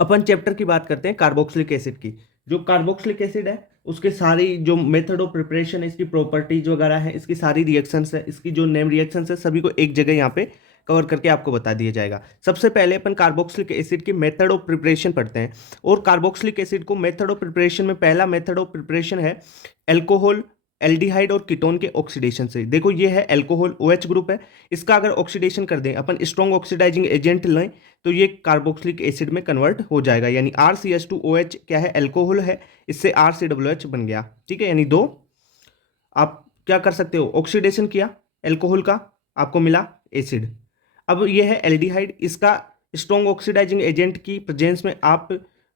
अपन chapter की बात करते हैं कार्बोक्सिलिक एसिड की। जो कार्बोक्सिलिक एसिड है उसके सारी जो मेथड ऑफ प्रिपरेशन है, इसकी प्रॉपर्टीज वगैरह है, इसकी सारी रिएक्शंस है, इसकी जो नेम रिएक्शंस है, सभी को एक जगह यहाँ पे कवर करके आपको बता दिया जाएगा। सबसे पहले अपन कार्बोक्सिलिक एसिड की मेथड ऑफ प्रिपरेशन पढ़ते हैं। और कार्बोक्सिलिक एसिड को मेथड ऑफ प्रिपरेशन में पहला मेथड ऑफ प्रिपरेशन है एल्कोहल, एल्डिहाइड और कीटोन के ऑक्सीडेशन से। देखो ये है एल्कोहल, OH ग्रुप है। इसका अगर ऑक्सीडेशन कर दें अपन, स्ट्रॉन्ग ऑक्सीडाइजिंग एजेंट लें, तो ये कार्बोक्सिलिक एसिड में कन्वर्ट हो जाएगा। यानी RCH2OH क्या है, एल्कोहल है, इससे RCOOH बन गया। ठीक है, यानी दो आप क्या कर सकते हो, ऑक्सीडेशन किया एल्कोहल का, आपको मिला एसिड। अब ये है एल्डिहाइड, इसका स्ट्रॉन्ग ऑक्सीडाइजिंग एजेंट की प्रेजेंस में आप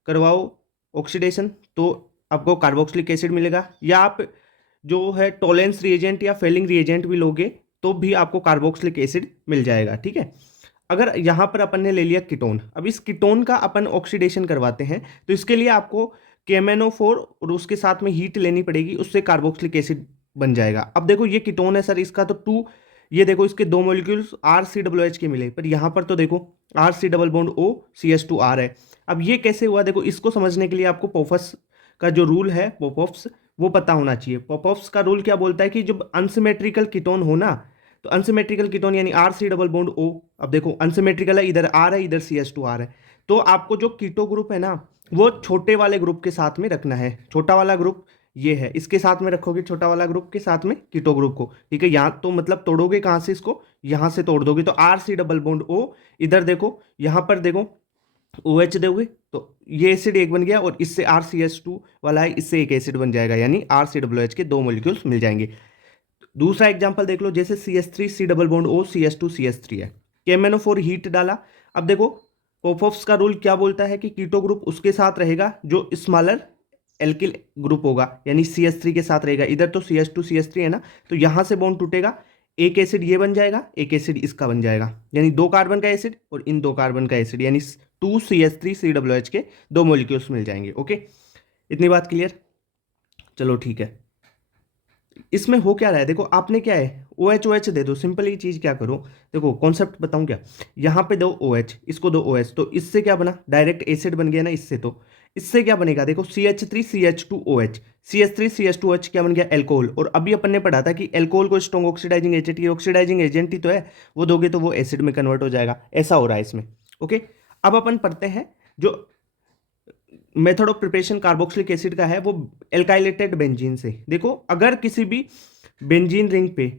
करवाओ ऑक्सीडेशन, तो आपको कार्बोक्सिलिक एसिड मिलेगा। या आप जो है टोलेंस रिएजेंट या फेलिंग रिएजेंट भी लोगे तो भी आपको कार्बोक्सिलिक एसिड मिल जाएगा। ठीक है, अगर यहाँ पर अपन ने ले लिया कीटोन, अब इस कीटोन का अपन ऑक्सीडेशन करवाते हैं तो इसके लिए आपको KMnO4 और उसके साथ में हीट लेनी पड़ेगी, उससे कार्बोक्सिलिक एसिड बन जाएगा। अब देखो ये कीटोन है सर, इसका तो टू, ये देखो इसके दो मॉलिक्यूल्स RCOOH के मिले, पर यहाँ पर तो देखो RC double bond O CH2R है। अब ये कैसे हुआ, देखो इसको समझने के लिए आपको पोफस का जो रूल है, पोपॉफ्स, वो पता होना चाहिए। पोपॉफ्स का रूल क्या बोलता है कि जब अनसिमेट्रिकल कीटोन हो ना, तो अनसिमेट्रिकल कीटोन यानी RC डबल बॉन्ड O, अब देखो अनसिमेट्रिकल है, इधर R है इधर CH2R है, तो आपको जो कीटो ग्रुप है ना वो छोटे वाले ग्रुप के साथ में रखना है। छोटा वाला ग्रुप ये है, इसके साथ में रखोगे छोटा वाला ग्रुप के साथ में कीटो ग्रुप को। ठीक है, यहाँ तो मतलब तोड़ोगे कहाँ से, इसको यहाँ से तोड़ दोगे तो RC डबल बॉन्ड O, इधर देखो यहाँ पर देखो OH दोगे तो ये एसिड एक बन गया, और इससे RCH2 वाला है, इससे एक एसिड बन जाएगा, यानी RCOOH के दो मॉलिक्यूल्स मिल जाएंगे। दूसरा एग्जांपल देख लो, जैसे CH3 C double bond O CH2 CH3 है, KMnO4 हीट डाला। अब देखो पोपॉफ्स का रूल क्या बोलता है कि कीटो ग्रुप उसके साथ रहेगा जो स्मॉलर एल्किल ग्रुप होगा, यानी CH3 के साथ रहेगा। इधर तो CH2 CH3 है ना, तो यहां से बॉन्ड टूटेगा, एक एसिड ये बन जाएगा, एक एसिड इसका बन जाएगा, यानी दो कार्बन का एसिड और इन दो कार्बन का एसिड, यानी 2CH3 COOH के दो मॉलिक्यूल्स मिल जाएंगे। ओके, इतनी बात क्लियर। चलो ठीक है, इसमें हो क्या रहा है, देखो आपने क्या है OH दे दो, सिंपल ही चीज क्या करो, देखो कॉन्सेप्ट बताऊं क्या, यहाँ पे दो OH, इसको दो OH, तो इससे क्या बना, डायरेक्ट एसिड बन गया ना इससे, तो इससे क्या बनेगा, देखो CH3 CH2OH, CH3 CH2OH क्या बन गया, एल्कोहल। और अभी अपन ने पढ़ा था कि एल्कोहल को स्ट्रॉन्ग ऑक्सीडाइजिंग एजेंट, ये ऑक्सीडाइजिंग एजेंट ही तो है, वो दोगे तो वो एसिड में कन्वर्ट हो जाएगा, ऐसा हो रहा है इसमें। ओके, अब अपन पढ़ते हैं जो method of preparation carboxylic acid का है, वो एल्काइलेटेड बेंजीन से। देखो अगर किसी भी बेंजीन रिंग पे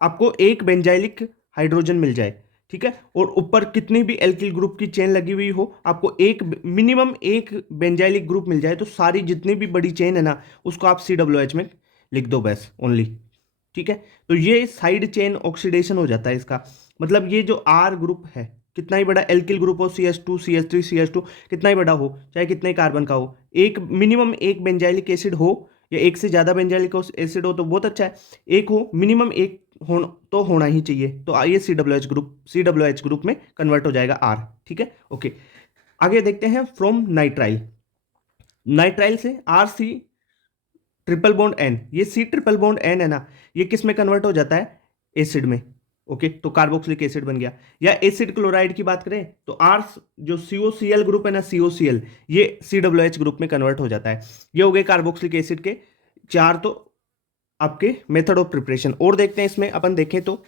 आपको एक बेंजाइलिक हाइड्रोजन मिल जाए, ठीक है, और ऊपर कितनी भी एल्किल ग्रुप की चेन लगी हुई हो, आपको एक मिनिमम एक बेंजाइलिक ग्रुप मिल जाए, तो सारी जितनी भी बड़ी चेन है ना उसको आप COOH में लिख दो बस, ओनली। ठीक है, तो ये साइड चेन ऑक्सीडेशन हो जाता है इसका, मतलब ये जो R ग्रुप है, कितना ही बड़ा एल्किल ग्रुप हो, CH2 CH3 CH2 कितना ही बड़ा हो, चाहे कितने कार्बन का हो, एक मिनिमम एक बेंजाइलिक एसिड हो या एक से ज्यादा बेंजाइलिक एसिड हो तो बहुत अच्छा है, एक हो मिनिमम, एक हो तो होना ही चाहिए, तो ये COOH ग्रुप में कन्वर्ट हो जाएगा R। ठीक है, ओके, आगे देखते हैं फ्रॉम नाइट्राइल। नाइट्राइल से RC ट्रिपल बॉन्ड N, ये C ट्रिपल बॉन्ड N है ना, ये किस में कन्वर्ट हो जाता है, एसिड में। ओके, तो कार्बोक्सिलिक एसिड बन गया। या एसिड क्लोराइड की बात करें तो R जो COCl ग्रुप है ना, COCl, ये COOH ग्रुप में कन्वर्ट हो जाता है। ये हो गए कार्बोक्सिलिक एसिड के चार तो आपके मेथड ऑफ प्रिपरेशन। और देखते हैं इसमें अपन देखें तो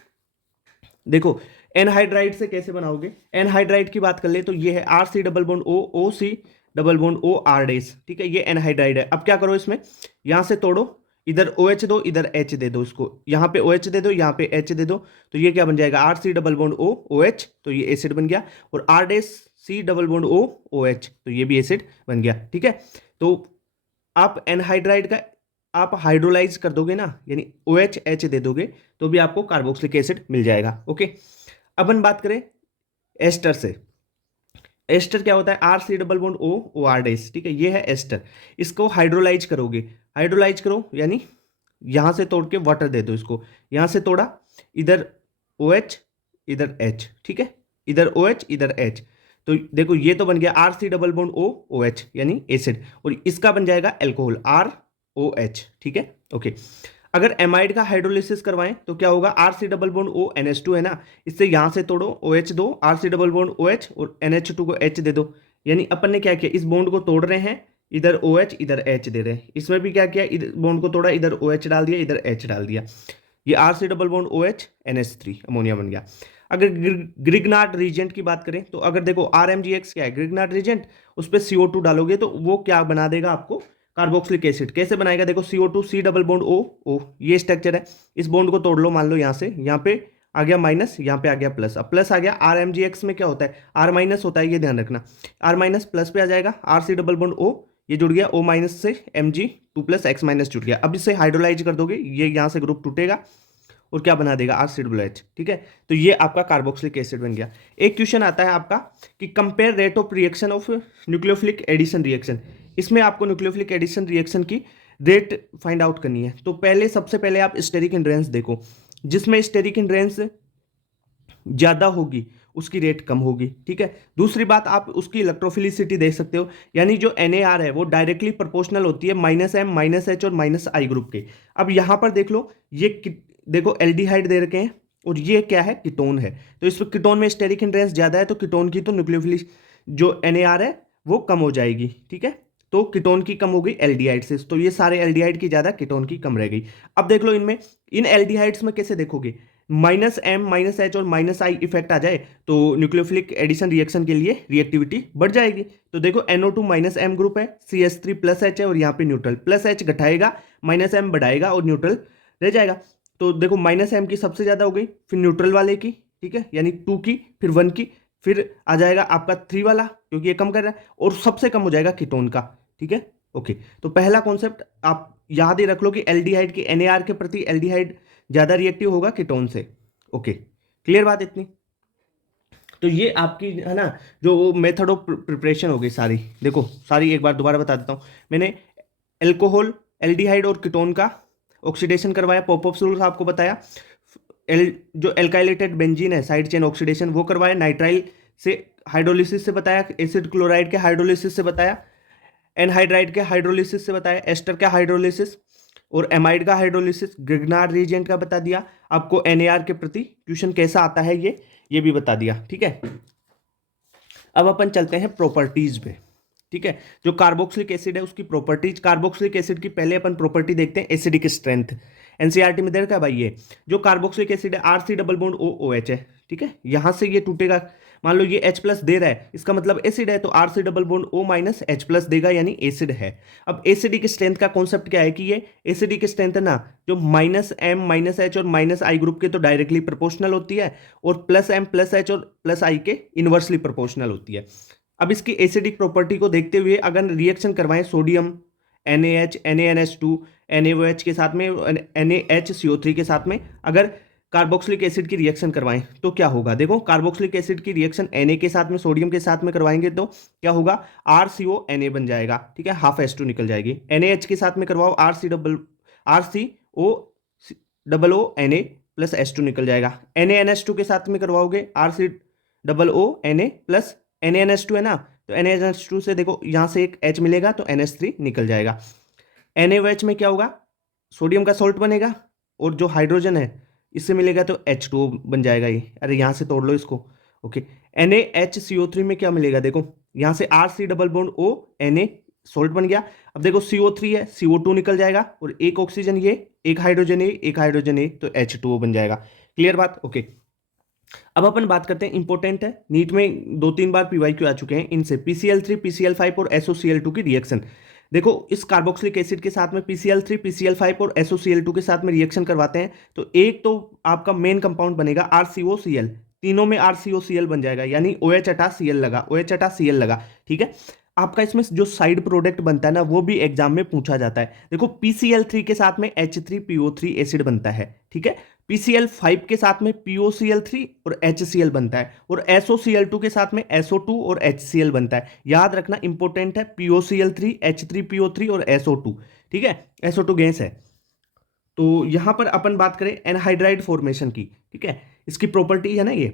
देखो एनहाइड्राइड से कैसे बनाओगे, एनहाइड्राइड की बात कर ले तो ये है RC double bond O OC double bond O R डेस। ठीक है, ये एनहाइड्राइड है। अब क्या करो, इसमें यहां से तोड़ो, इधर OH दो इधर H दे दो, इसको यहाँ पे OH दे दो यहाँ पे H दे दो, तो ये क्या बन जाएगा, RC double bond O OH, तो ये एसिड बन गया। और R डेस C double bond O OH, तो ये भी एसिड बन गया। ठीक है, तो आप एनहाइड्राइड का आप हाइड्रोलाइज कर दोगे ना, यानी OH दे दोगे, तो भी आपको कार्बोक्सिलिक एसिड मिल जाएगा। ओके, अपन बात करें एस्टर से। एस्टर क्या होता है, RC double bond O OR डेस। ठीक है, ये है एस्टर, इसको हाइड्रोलाइज करोगे, हाइड्रोलाइज करो यानी यहां से तोड़ के वाटर दे दो इसको, यहां से तोड़ा, इधर OH इधर H, ठीक है, इधर OH इधर H, तो देखो ये तो बन गया RC double bond O OH यानी एसिड, और इसका बन जाएगा एल्कोहल ROH। ठीक है, ओके, अगर एमाइड का हाइड्रोलिसिस करवाएं तो क्या होगा, RC double bond O NH2 है ना, इससे यहां से तोड़ो OH दो, RC डबल बॉन्ड OH और NH2 को H दे दो, यानी अपन ने क्या किया, इस बॉन्ड को तोड़ रहे हैं, इधर OH इधर H दे रहे हैं। इसमें भी क्या किया, इधर बॉन्ड को तोड़ा, इधर OH डाल दिया, इधर H डाल दिया, ये RC double bond OH NH3 ammonia बन गया। अगर ग्रिग्नार्ड रीजेंट की बात करें तो अगर देखो RMGX क्या है, ग्रिग्नार्ड रीजेंट, उस पर CO2 डालोगे तो वो क्या बना देगा आपको, कार्बोक्सिलिक एसिड। कैसे बनाएगा, देखो CO2 C double bond O, ये स्ट्रक्चर है। इस बॉन्ड को तोड़ लो, मान लो यहाँ से, यहाँ पे आ गया माइनस, यहाँ पे आ गया प्लस। अब प्लस आ गया, RMGX में क्या होता है, R माइनस होता है, ये ध्यान रखना। R माइनस प्लस पे आ जाएगा, RC डबल बॉन्ड O, ये जुड़ गया, O माइनस से Mg2 प्लस X माइनस जुड़ गया। अब इसे हाइड्रोलाइज कर दोगे, ये यहाँ से ग्रुप टूटेगा और क्या बना देगा, RCOH। ठीक है, तो ये आपका कार्बोक्सिलिक एसिड बन गया। एक क्वेश्चन आता है आपका कि compare rate of reaction of nucleophilic addition reaction. इसमें आपको न्यूक्लियोफिलिक एडिशन रिएक्शन की रेट फाइंड आउट करनी है। तो पहले, सबसे पहले आप स्टेरिक हिंड्रेंस देखो, जिसमें स्टेरिक हिंड्रेंस ज़्यादा होगी उसकी रेट कम होगी। ठीक है, दूसरी बात, आप उसकी इलेक्ट्रोफिलिसिटी देख सकते हो, यानी जो NAR है वो डायरेक्टली प्रोपोर्शनल होती है -M -H और -I ग्रुप के। अब यहाँ पर देख लो, ये देखो एल्डिहाइड दे रखे हैं और ये क्या है, कीटोन है। तो इस कीटोन में स्टेरिक हिंड्रेंस ज़्यादा है, तो कीटोन की तो न्यूक्लियोफिलिक जो NAR है वो कम हो जाएगी। ठीक है, तो कीटोन की कम हो गई एल्डिहाइड से, तो ये सारे एल्डिहाइड की ज़्यादा, कीटोन की कम रह गई। अब देख लो इनमें, इन एल्डिहाइड्स में कैसे देखोगे, -M -H और -I इफेक्ट आ जाए तो न्यूक्लियोफिलिक एडिशन रिएक्शन के लिए रिएक्टिविटी बढ़ जाएगी। तो देखो NO2 -M ग्रुप है, CH3 +H है और यहाँ पे न्यूट्रल, +H घटाएगा, -M बढ़ाएगा और न्यूट्रल रह जाएगा। तो देखो -M की सबसे ज़्यादा हो गई, फिर न्यूट्रल वाले की, ठीक है, यानी 2 की, फिर 1 की, फिर आ जाएगा आपका 3 वाला, क्योंकि ये कम कर रहा है, और सबसे कम हो जाएगा कीटोन का। ठीक है, ओके। तो पहला कॉन्सेप्ट आप याद ही रख लो कि एल्डिहाइड की NAR के प्रति एल्डिहाइड ज़्यादा रिएक्टिव होगा कीटोन से। ओके, क्लियर बात इतनी। तो ये आपकी है ना, जो मेथड ऑफ प्रिपरेशन हो गई सारी, देखो सारी एक बार दोबारा बता देता हूँ। मैंने एल्कोहल, एल्डिहाइड और कीटोन का ऑक्सीडेशन करवाया, पॉपअप रूल्स आपको बताया। जो एल्काइलेटेड बेंजीन है, साइड चेन ऑक्सीडेशन वो करवाया, नाइट्राइल से हाइड्रोलिसिस से बताया, एसिड क्लोराइड के हाइड्रोलिसिस से बताया, एनहाइड्राइड के हाइड्रोलिसिस से बताया, एस्टर का हाइड्रोलिसिस और एमाइड का हाइड्रोलिसिस, ग्रिग्नार्ड रिएजेंट का बता दिया आपको, NAR के प्रति क्वेश्चन कैसा आता है ये भी बता दिया। ठीक है, अब अपन चलते हैं प्रॉपर्टीज पे। ठीक है, जो कार्बोक्सिलिक एसिड है उसकी प्रॉपर्टीज, कार्बोक्सिलिक एसिड की पहले अपन प्रॉपर्टी देखते हैं, एसिडिक स्ट्रेंथ। NCERT में दे रखा है भाई, ये जो कार्बोक्सिलिक एसिड है RC डबल बॉन्ड OH है। ठीक है, यहां से ये टूटेगा, मान लो ये H+ दे रहा है, इसका मतलब एसिड है, तो RC double bond O -H+ देगा, यानी एसिड है। अब एसिडिक स्ट्रेंथ का कॉन्सेप्ट क्या है कि ये एसिडिक स्ट्रेंथ है ना, जो -M -H और -I ग्रुप के तो डायरेक्टली प्रोपोर्शनल होती है, और +M +H और +I के इनवर्सली प्रोपोर्शनल होती है। अब इसकी एसिडिक प्रॉपर्टी को देखते हुए अगर रिएक्शन करवाएं, सोडियम NaH NaNH2 NaOH के साथ में, NaHCO3 के साथ में अगर कार्बोक्सिलिक एसिड की रिएक्शन करवाएं तो क्या होगा, देखो कार्बोक्सिलिक एसिड की रिएक्शन Na के साथ में सोडियम के साथ में करवाएंगे तो क्या होगा, RCONA बन जाएगा। ठीक है, हाफ H2 निकल जाएगी। NaH के साथ में करवाओ, RCOONA प्लस H2 निकल जाएगा। NaNH2 के साथ में करवाओगे, RCOONA प्लस NaNH2 है ना, तो NaNH2 से देखो यहाँ से एक H मिलेगा तो NH3 निकल जाएगा। NaOH में क्या होगा, सोडियम का सॉल्ट बनेगा और जो हाइड्रोजन है इससे मिलेगा तो H2O बन जाएगा ये। अरे यहाँ से तोड़ लो इसको। ओके, NaHCO3 में क्या मिलेगा, देखो यहाँ से RC double bond O Na salt बन गया। अब देखो CO3 है, CO2 निकल जाएगा और एक ऑक्सीजन ये, एक हाइड्रोजन ये, एक हाइड्रोजन ये, तो H2O बन जाएगा। क्लियर बात, ओके। अब अपन बात करते हैं, इंपॉर्टेंट है, नीट में 2-3 बार PYQ आ चुके हैं इनसे, PCl3 PCl5 और SOCl2 की रिएक्शन। देखो इस कार्बोक्सिलिक एसिड के साथ में PCl3 PCl5 और SOCl2 के साथ में रिएक्शन करवाते हैं तो एक तो आपका मेन कंपाउंड बनेगा RCOCl, तीनों में RCOCl बन जाएगा, यानी OH हटा Cl लगा, OH हटा Cl लगा। ठीक है, आपका इसमें जो साइड प्रोडक्ट बनता है ना वो भी एग्जाम में पूछा जाता है। देखो PCl3 के साथ में H3PO3 एसिड बनता है। ठीक है, PCl5 के साथ में POCl3 और HCl बनता है, और SOCl2 के साथ में SO2 और HCl बनता है। याद रखना, इंपॉर्टेंट है, POCl3 H3PO3 और SO2। ठीक है, SO2 गैस है। तो यहां पर अपन बात करें एनहाइड्राइड फॉर्मेशन की। ठीक है, इसकी प्रॉपर्टी है ना ये,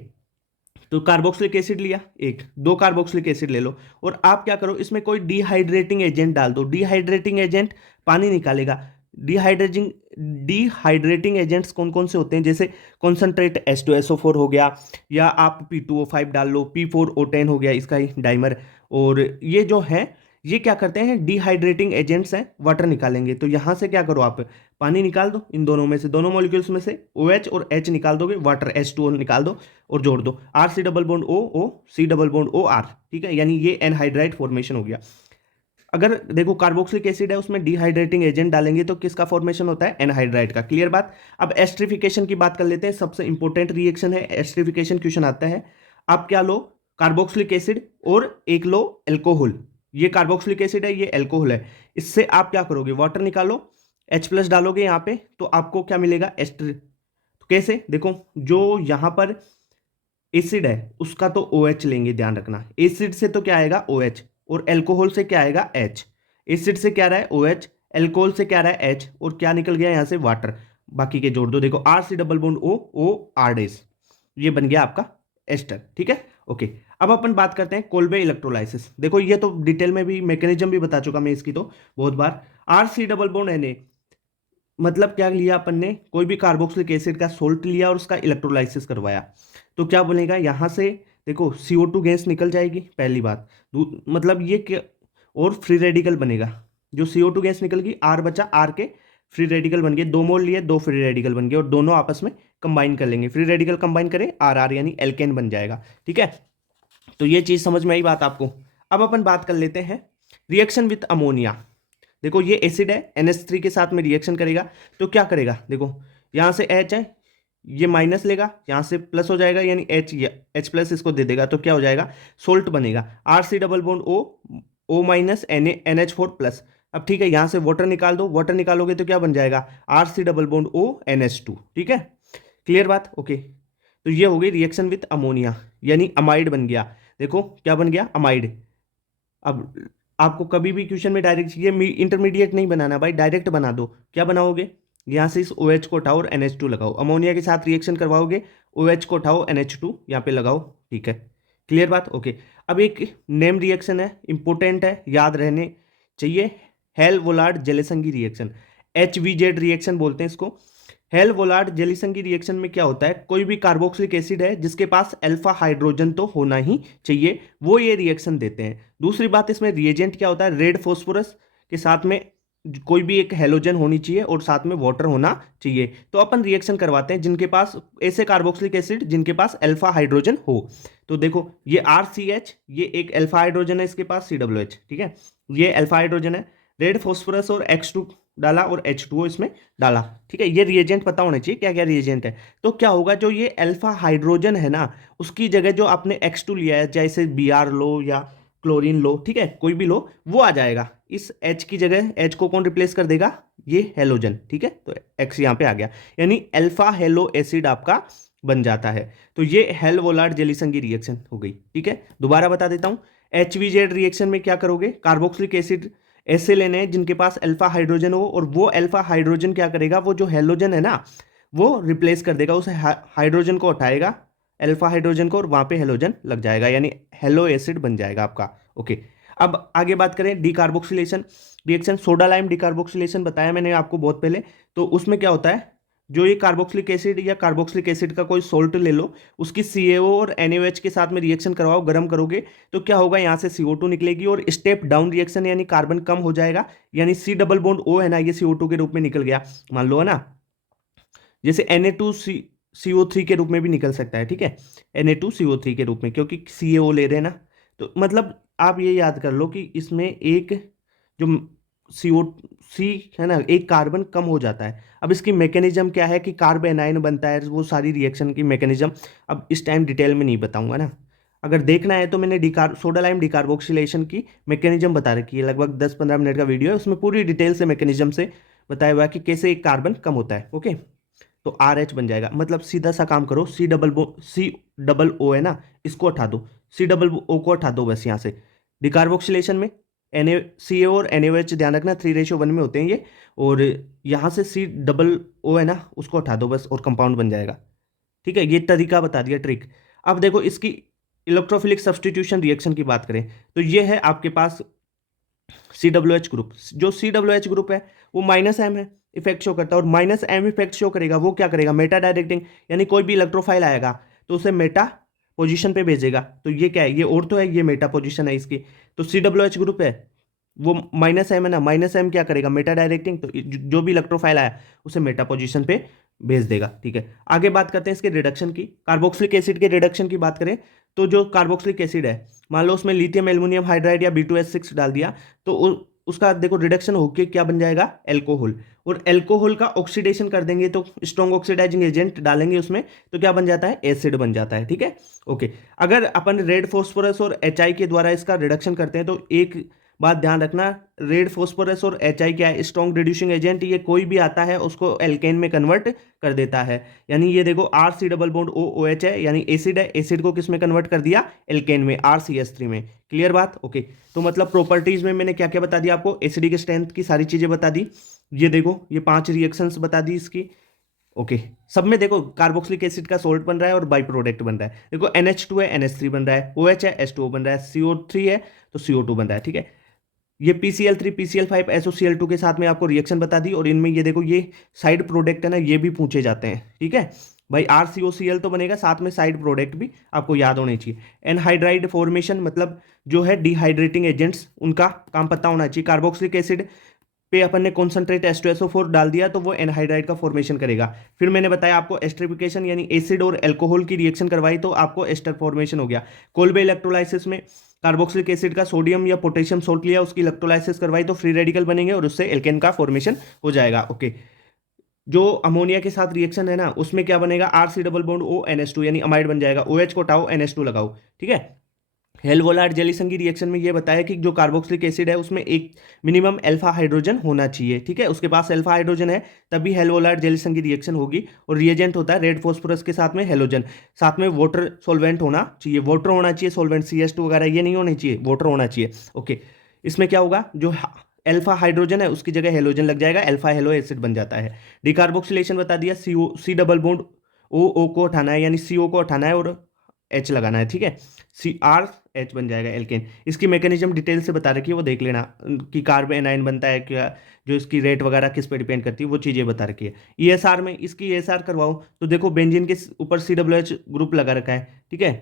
तो कार्बोक्सिलिक एसिड लिया, एक दो कार्बोक्सिलिक एसिड ले लो, और आप क्या करो, इसमें कोई डिहाइड्रेटिंग एजेंट डाल दो। डिहाइड्रेटिंग एजेंट पानी निकालेगा। डिहाइड्रेटिंग एजेंट्स कौन कौन से होते हैं, जैसे कॉन्सेंट्रेट H2SO4 हो गया, या आप P2O5 डाल लो, P4O10 हो गया इसका ही डाइमर, और ये जो है ये क्या करते हैं, डिहाइड्रेटिंग एजेंट्स हैं, वाटर निकालेंगे। तो यहाँ से क्या करो, आप पानी निकाल दो इन दोनों में से, दोनों मॉलिक्यूल्स में से OH और H निकाल दोगे, वाटर H2O निकाल दो और जोड़ दो, RC double bond O O C double bond O R, ठीक है, यानी ये एनहाइड्राइड फॉर्मेशन हो गया। अगर देखो कार्बोक्सिलिक एसिड है उसमें डिहाइड्रेटिंग एजेंट डालेंगे तो किसका फॉर्मेशन होता है, एनहाइड्राइड का। क्लियर बात। अब एस्ट्रिफिकेशन की बात कर लेते हैं, सबसे इंपॉर्टेंट रिएक्शन है एस्ट्रिफिकेशन। क्वेश्चन आता है, आप क्या लो, कार्बोक्सिलिक एसिड और एक लो एल्कोहल, ये कार्बोक्सिलिक एसिड है, ये एल्कोहल है, इससे आप क्या करोगे, वाटर निकालो, H+ डालोगे यहाँ पे तो आपको क्या मिलेगा, एस्टर। तो कैसे, देखो जो यहाँ पर एसिड है उसका तो OH लेंगे, ध्यान रखना, एसिड से तो क्या आएगा OH और एल्कोहल से क्या आएगा H। एसिड से क्या रहा है OH, एल्कोहल से क्या रहा है H, और क्या निकल गया यहाँ से वाटर, बाकी के जोड़ दो, देखो RC double bond O O R डेस, ये बन गया आपका एस्टर, ठीक है, ओके। अब अपन बात करते हैं कोल्बे इलेक्ट्रोलाइसिस। देखो ये तो डिटेल में भी मैकेनिज्म भी बता चुका मैं इसकी तो बहुत बार। RC डबल बॉन्ड Na, मतलब क्या लिया अपन ने, कोई भी कार्बोक्सिलिक एसिड का सोल्ट लिया और उसका इलेक्ट्रोलाइसिस करवाया, तो क्या बनेगा यहाँ से, देखो CO2 गैस निकल जाएगी, पहली बात। मतलब ये क्या, और फ्री रेडिकल बनेगा, जो CO2 गैस निकल गई, R बचा, R के फ्री रेडिकल बन गए, 2 मोल लिए, 2 फ्री रेडिकल बन गए और दोनों आपस में कंबाइन कर लेंगे, फ्री रेडिकल कंबाइन करें RR यानी एल्केन बन जाएगा, ठीक है। तो ये चीज समझ में आई बात आपको। अब अपन बात कर लेते हैं रिएक्शन विथ अमोनिया। देखो ये एसिड है, NH3 के साथ में रिएक्शन करेगा तो क्या करेगा, देखो यहाँ से H है, ये माइनस लेगा, यहाँ से प्लस हो जाएगा, यानी H+ इसको दे देगा तो क्या हो जाएगा, सोल्ट बनेगा, RC double bond O minus NH4+। अब ठीक है, यहाँ से वाटर निकाल दो, वाटर निकालोगे तो क्या बन जाएगा, RC double bond O NH2, ठीक है, क्लियर बात, ओके। तो ये हो गई रिएक्शन विथ अमोनिया, यानी अमाइड बन गया। देखो क्या बन गया, अमाइड। अब आपको कभी भी क्वेश्चन में डायरेक्ट ये इंटरमीडिएट नहीं बनाना भाई, डायरेक्ट बना दो। क्या बनाओगे, यहाँ से इस OH को उठाओ और NH2 लगाओ, अमोनिया के साथ रिएक्शन करवाओगे, OH को उठाओ, NH2 यहाँ पे लगाओ, ठीक है, क्लियर बात, ओके। अब एक नेम रिएक्शन है, इंपॉर्टेंट है, याद रहने चाहिए, हेल वोलार्ड जेलिसंगी रिएक्शन, HVZ रिएक्शन बोलते हैं इसको। हेल वोलार्ड जेलिसंगी रिएक्शन में क्या होता है, कोई भी कार्बोक्सिलिक एसिड है जिसके पास अल्फा हाइड्रोजन तो होना ही चाहिए, वो ये रिएक्शन देते हैं। दूसरी बात, इसमें रिएजेंट क्या होता है, रेड फॉस्फोरस के साथ में कोई भी एक हेलोजन होनी चाहिए और साथ में वाटर होना चाहिए। तो अपन रिएक्शन करवाते हैं जिनके पास, ऐसे कार्बोक्सिलिक एसिड जिनके पास अल्फा हाइड्रोजन हो। तो देखो ये RCH, ये एक अल्फा हाइड्रोजन है, इसके पास COH, ठीक है, ये अल्फा हाइड्रोजन है, रेड फॉस्फोरस और X2 डाला और H2O इसमें डाला, ठीक है। ये रिएजेंट पता होना चाहिए क्या क्या रिएजेंट है। तो क्या होगा, जो ये अल्फा हाइड्रोजन है ना, उसकी जगह जो आपने X2 लिया है, जैसे Br लो या क्लोरीन लो, ठीक है, कोई भी लो, वो आ जाएगा, इस H की जगह H को कौन रिप्लेस कर देगा, ये हेलोजन, ठीक है, तो X यहाँ पे आ गया, यानी अल्फा हेलो एसिड आपका बन जाता है। तो ये हेल वोलार्ड जेलिसंगी रिएक्शन हो गई, ठीक है। दोबारा बता देता हूँ, HVZ रिएक्शन में क्या करोगे, कार्बोक्सिलिक एसिड ऐसे लेने हैं जिनके पास अल्फा हाइड्रोजन हो, और वो अल्फा हाइड्रोजन क्या करेगा, वो जो हेलोजन है ना वो रिप्लेस कर देगा, उस हाइड्रोजन को उठाएगा, अल्फा हाइड्रोजन को, और वहां पे हेलोजन लग जाएगा, यानी हेलो एसिड बन जाएगा आपका, ओके। अब आगे बात करें decarboxylation reaction, soda lime decarboxylation बताया मैंने आपको बहुत पहले। तो उसमें क्या होता है, जो ये कार्बोक्सिलिक एसिड या कार्बोक्सिलिक एसिड का कोई सोल्ट ले लो, उसकी CaO और NaOH के साथ में रिएक्शन करवाओ, गर्म करोगे तो क्या होगा, यहाँ से CO2 निकलेगी और स्टेप डाउन रिएक्शन, यानी कार्बन कम हो जाएगा, यानी C डबल बॉन्ड O है ना, ये CO2 के रूप में निकल गया, मान लो है ना, जैसे Na2CO3 के रूप में भी निकल सकता है, ठीक है, Na2CO3 के रूप में, क्योंकि CaO ले रहे हैं ना। तो मतलब आप ये याद कर लो कि इसमें एक जो CO3 है ना, एक कार्बन कम हो जाता है। अब इसकी मैकेनिज्म क्या है कि कार्बेनाइन बनता है, वो सारी रिएक्शन की मैकेनिज्म अब इस टाइम डिटेल में नहीं बताऊंगा ना, अगर देखना है तो मैंने सोडा लाइम डिकार्बोक्सिलेशन की मैकेनिज्म बता रखी है, लगभग 10-15 मिनट का वीडियो है, उसमें पूरी डिटेल से मैकेनिज्म से बताया हुआ है कि कैसे एक कार्बन कम होता है, ओके। तो RH बन जाएगा, मतलब सीधा सा काम करो, C डबल O है ना, इसको हटा दो, C डबल O को हटा दो बस यहाँ से। डिकार्बोक्सिलेशन में CaO और NaOH ध्यान रखना 3:1 में होते हैं ये, और यहाँ से C डबल O है ना, उसको हटा दो बस, और कंपाउंड बन जाएगा, ठीक है। ये तरीका बता दिया, ट्रिक। अब देखो इसकी इलेक्ट्रोफिलिक सब्सटीट्यूशन रिएक्शन की बात करें तो ये है आपके पास COH ग्रुप, जो COH ग्रुप है वो -M है, इफेक्ट शो करता है, और -M इफेक्ट शो करेगा, वो क्या करेगा, मेटा डायरेक्टिंग, यानी कोई भी इलेक्ट्रोफाइल आएगा तो उसे मेटा पोजीशन पे भेजेगा। तो ये क्या है, ये ऑर्थो है, ये मेटा पोजीशन है इसकी। तो COOH ग्रुप है, वो -M है ना, -M क्या करेगा, मेटा डायरेक्टिंग, तो जो भी इलेक्ट्रोफाइल आया उसे मेटा पोजीशन पे भेज देगा। ठीक है, आगे बात करते हैं इसके रिडक्शन की। कार्बोक्सिलिक एसिड के रिडक्शन की बात करें तो जो कार्बोक्सिलिक एसिड है, मान लो उसमें लिथियम एल्युमिनियम हाइड्राइड या B2S6 डाल दिया, तो उसका देखो रिडक्शन होके क्या बन जाएगा, एल्कोहल। और एल्कोहल का ऑक्सीडेशन कर देंगे तो स्ट्रॉन्ग ऑक्सीडाइजिंग एजेंट डालेंगे उसमें, तो क्या बन जाता है, एसिड बन जाता है। ठीक है, ओके। अगर अपन रेड फॉस्फोरस और HI के द्वारा इसका रिडक्शन करते हैं तो एक बात ध्यान रखना, रेड फॉस्फोरस और HI क्या है, स्ट्रॉन्ग रिड्यूसिंग एजेंट, ये कोई भी आता है उसको एल्केन में कन्वर्ट कर देता है। यानी ये देखो RC डबल बॉन्ड OOH है, यानी एसिड है, एसिड को किस में कन्वर्ट कर दिया, एल्केन में, RCS3 में। क्लियर बात, ओके। तो मतलब प्रॉपर्टीज में मैंने क्या क्या बता दिया आपको, एसिडिक स्ट्रेंथ की सारी चीजें बता दी। ये देखो ये 5 रिएक्शंस बता दी इसकी, ओके। सब में देखो कार्बोक्सिलिक एसिड का सोल्ट बन रहा है और बाई प्रोडक्ट बन रहा है। देखो NH2 है, NH3 बन रहा है, OH है, H2O बन रहा है, CO3 है तो CO2 बन रहा है। ठीक है, ये PCl3 PCl5 SOCl2 के साथ में आपको रिएक्शन बता दी। और इनमें ये देखो ये साइड प्रोडक्ट है ना, ये भी पूछे जाते हैं। ठीक है भाई, RCOCl तो बनेगा, साथ में साइड प्रोडक्ट भी आपको याद होने चाहिए। एनहाइड्राइड फॉर्मेशन मतलब जो है डिहाइड्रेटिंग एजेंट्स, उनका काम पता होना चाहिए। कार्बोक्सिलिक एसिड पे अपन ने कॉन्सेंट्रेट H2SO4 डाल दिया तो वो एनहाइड्राइड का फॉर्मेशन करेगा। फिर मैंने बताया आपको एस्टरिफिकेशन, यानी एसिड और अल्कोहल की रिएक्शन करवाई तो आपको एस्टर फॉर्मेशन हो गया। कोलबे इलेक्ट्रोलाइसिस में कार्बोक्सिलिक एसिड का सोडियम या पोटेशियम सोल्ट लिया, उसकी इलेक्ट्रोलाइसिस करवाई तो फ्री रेडिकल बनेंगे और उससे एल्केन का फॉर्मेशन हो जाएगा। ओके, जो अमोनिया के साथ रिएक्शन है ना, उसमें क्या बनेगा, RC डबल बॉन्ड ONH2 यानी अमाइड बन जाएगा। OH को हटाओ, NH2 लगाओ। ठीक है, हेलवोलाइट जेलिसन की रिएक्शन में ये बताया कि जो कार्बोक्सिलिक एसिड है उसमें एक मिनिमम अल्फा हाइड्रोजन होना चाहिए। ठीक है, उसके पास अल्फा हाइड्रोजन है तभी हेलवोलाइट जेलिसन की रिएक्शन होगी। और रिएजेंट होता है रेड फॉस्फोरस के साथ में हेलोजन, साथ में वाटर सॉल्वेंट होना चाहिए, वाटर होना चाहिए, सॉल्वेंट CH2 वगैरह ये नहीं होनी चाहिए, वाटर होना चाहिए। ओके, इसमें क्या होगा, जो अल्फा हाइड्रोजन है उसकी जगह हेलोजन लग जाएगा, अल्फा हेलो एसिड बन जाता है। डिकार्बोक्सिलेशन बता दिया, C डबल बॉन्ड O को उठाना है, यानी CO को उठाना है और H लगाना है। ठीक है, CrH बन जाएगा एल्केन। इसकी मैकेनिज्म डिटेल से बता रखी है, वो देख लेना कि कार्ब एनाइन बनता है क्या, जो इसकी रेट वगैरह किस पे डिपेंड करती है, वो चीज़ें बता रखी है। ESR में इसकी ESR करवाओ तो देखो बेंजीन के ऊपर COOH ग्रुप लगा रखा है। ठीक है,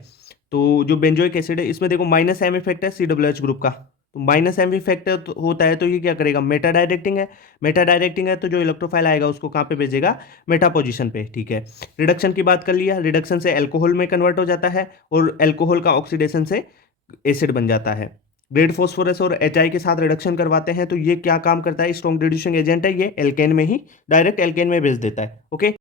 तो जो बेंजोइक एसिड है इसमें देखो -M इफेक्ट है COOH ग्रुप का, तो -M इफेक्ट होता है तो ये क्या करेगा, मेटा डायरेक्टिंग है। मेटा डायरेक्टिंग है तो जो इलेक्ट्रोफाइल आएगा उसको कहाँ पे भेजेगा, मेटा पोजीशन पे। ठीक है, रिडक्शन की बात कर लिया, रिडक्शन से अल्कोहल में कन्वर्ट हो जाता है और अल्कोहल का ऑक्सीडेशन से एसिड बन जाता है। रेड फॉस्फोरस और HI के साथ रिडक्शन करवाते हैं तो ये क्या काम करता है, स्ट्रॉन्ग रिड्यूसिंग एजेंट है, ये एल्केन में ही डायरेक्ट एल्केन में भेज देता है। ओके।